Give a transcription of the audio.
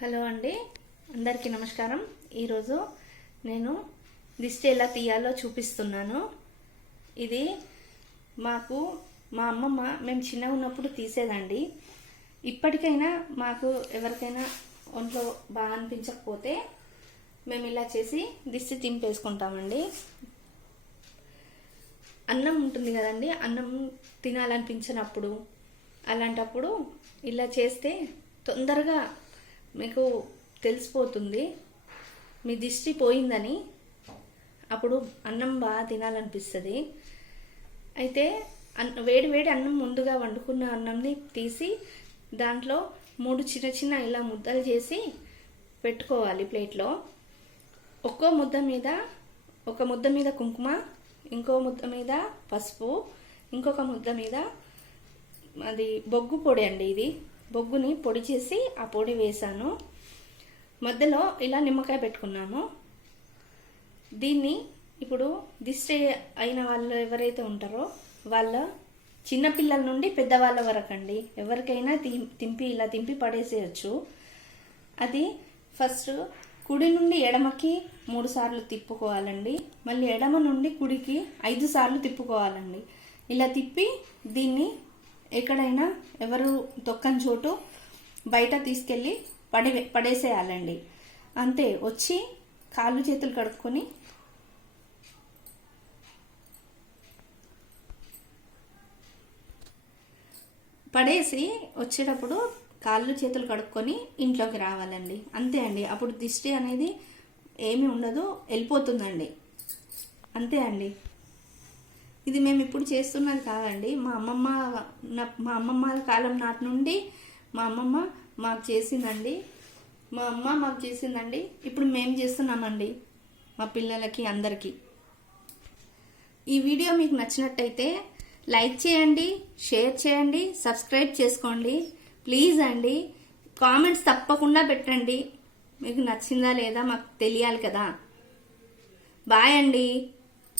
Hello అండి, అందరికీ నమస్కారం. ఈరోజు నేను దిష్టి ఎలా తీయాలో చూపిస్తున్నాను. ఇది మా అమ్మమ్మ మేము చిన్నగా ఉన్నప్పుడు తీసేదండి. ఇప్పటికైనా మాకు ఎవరికైనా ఒంట్లో బాగా అనిపించకపోతే మేము ఇలా చేసి దిష్టి తింపేసుకుంటామండి. అన్నం ఉంటుంది కదండి, అన్నం తినాలనిపించినప్పుడు అలాంటప్పుడు ఇలా చేస్తే తొందరగా మీకు తెలిసిపోతుంది మీ దిష్టి పోయిందని. అప్పుడు అన్నం బాగా తినాలనిపిస్తుంది. అయితే వేడి వేడి అన్నం ముందుగా వండుకున్న అన్నంని తీసి దాంట్లో 3 చిన్న చిన్న ఇలా ముద్దలు చేసి పెట్టుకోవాలి ప్లేట్లో. ఒక ముద్ద మీద కుంకుమ, ఇంకో ముద్ద మీద పసుపు, ఇంకొక ముద్ద మీద అది బొగ్గు పొడి అండి. ఇది బొగ్గుని పొడి చేసి ఆ పొడి వేసాను. మధ్యలో ఇలా నిమ్మకాయ పెట్టుకున్నాను. దీన్ని ఇప్పుడు దిష్టి అయిన వాళ్ళు ఎవరైతే ఉంటారో వాళ్ళ చిన్నపిల్లల నుండి పెద్దవాళ్ళ వరకు అండి, ఎవరికైనా ఇలా తింపి పడేసేయచ్చు. అది ఫస్ట్ కుడి నుండి ఎడమకి 3 సార్లు తిప్పుకోవాలండి. మళ్ళీ ఎడమ నుండి కుడికి 5 సార్లు తిప్పుకోవాలండి. ఇలా తిప్పి దీన్ని ఎక్కడైనా ఎవరు తొక్కని చోటు బయట తీసుకెళ్ళి పడేసేయాలండి. అంతే. వచ్చి కాళ్ళు చేతులు కడుక్కొని పడేసి వచ్చేటప్పుడు కాళ్ళు చేతులు కడుక్కొని ఇంట్లోకి రావాలండి. అంతే అండి. అప్పుడు దిష్టి అనేది ఏమీ ఉండదు, వెళ్ళిపోతుందండి. అంతే అండి. ఇది మేము ఇప్పుడు చేస్తున్నది కాదండి. మా అమ్మమ్మ కాలం నాటి నుండి మా అమ్మ మాకు చేసిందండి. ఇప్పుడు మేము చేస్తున్నామండి మా పిల్లలకి అందరికీ. ఈ వీడియో మీకు నచ్చినట్టయితే లైక్ చేయండి, షేర్ చేయండి, సబ్స్క్రైబ్ చేసుకోండి ప్లీజ్ అండి. కామెంట్స్ తప్పకుండా పెట్టండి. మీకు నచ్చిందా లేదా మాకు తెలియాలి కదా. బాయ్ అండి.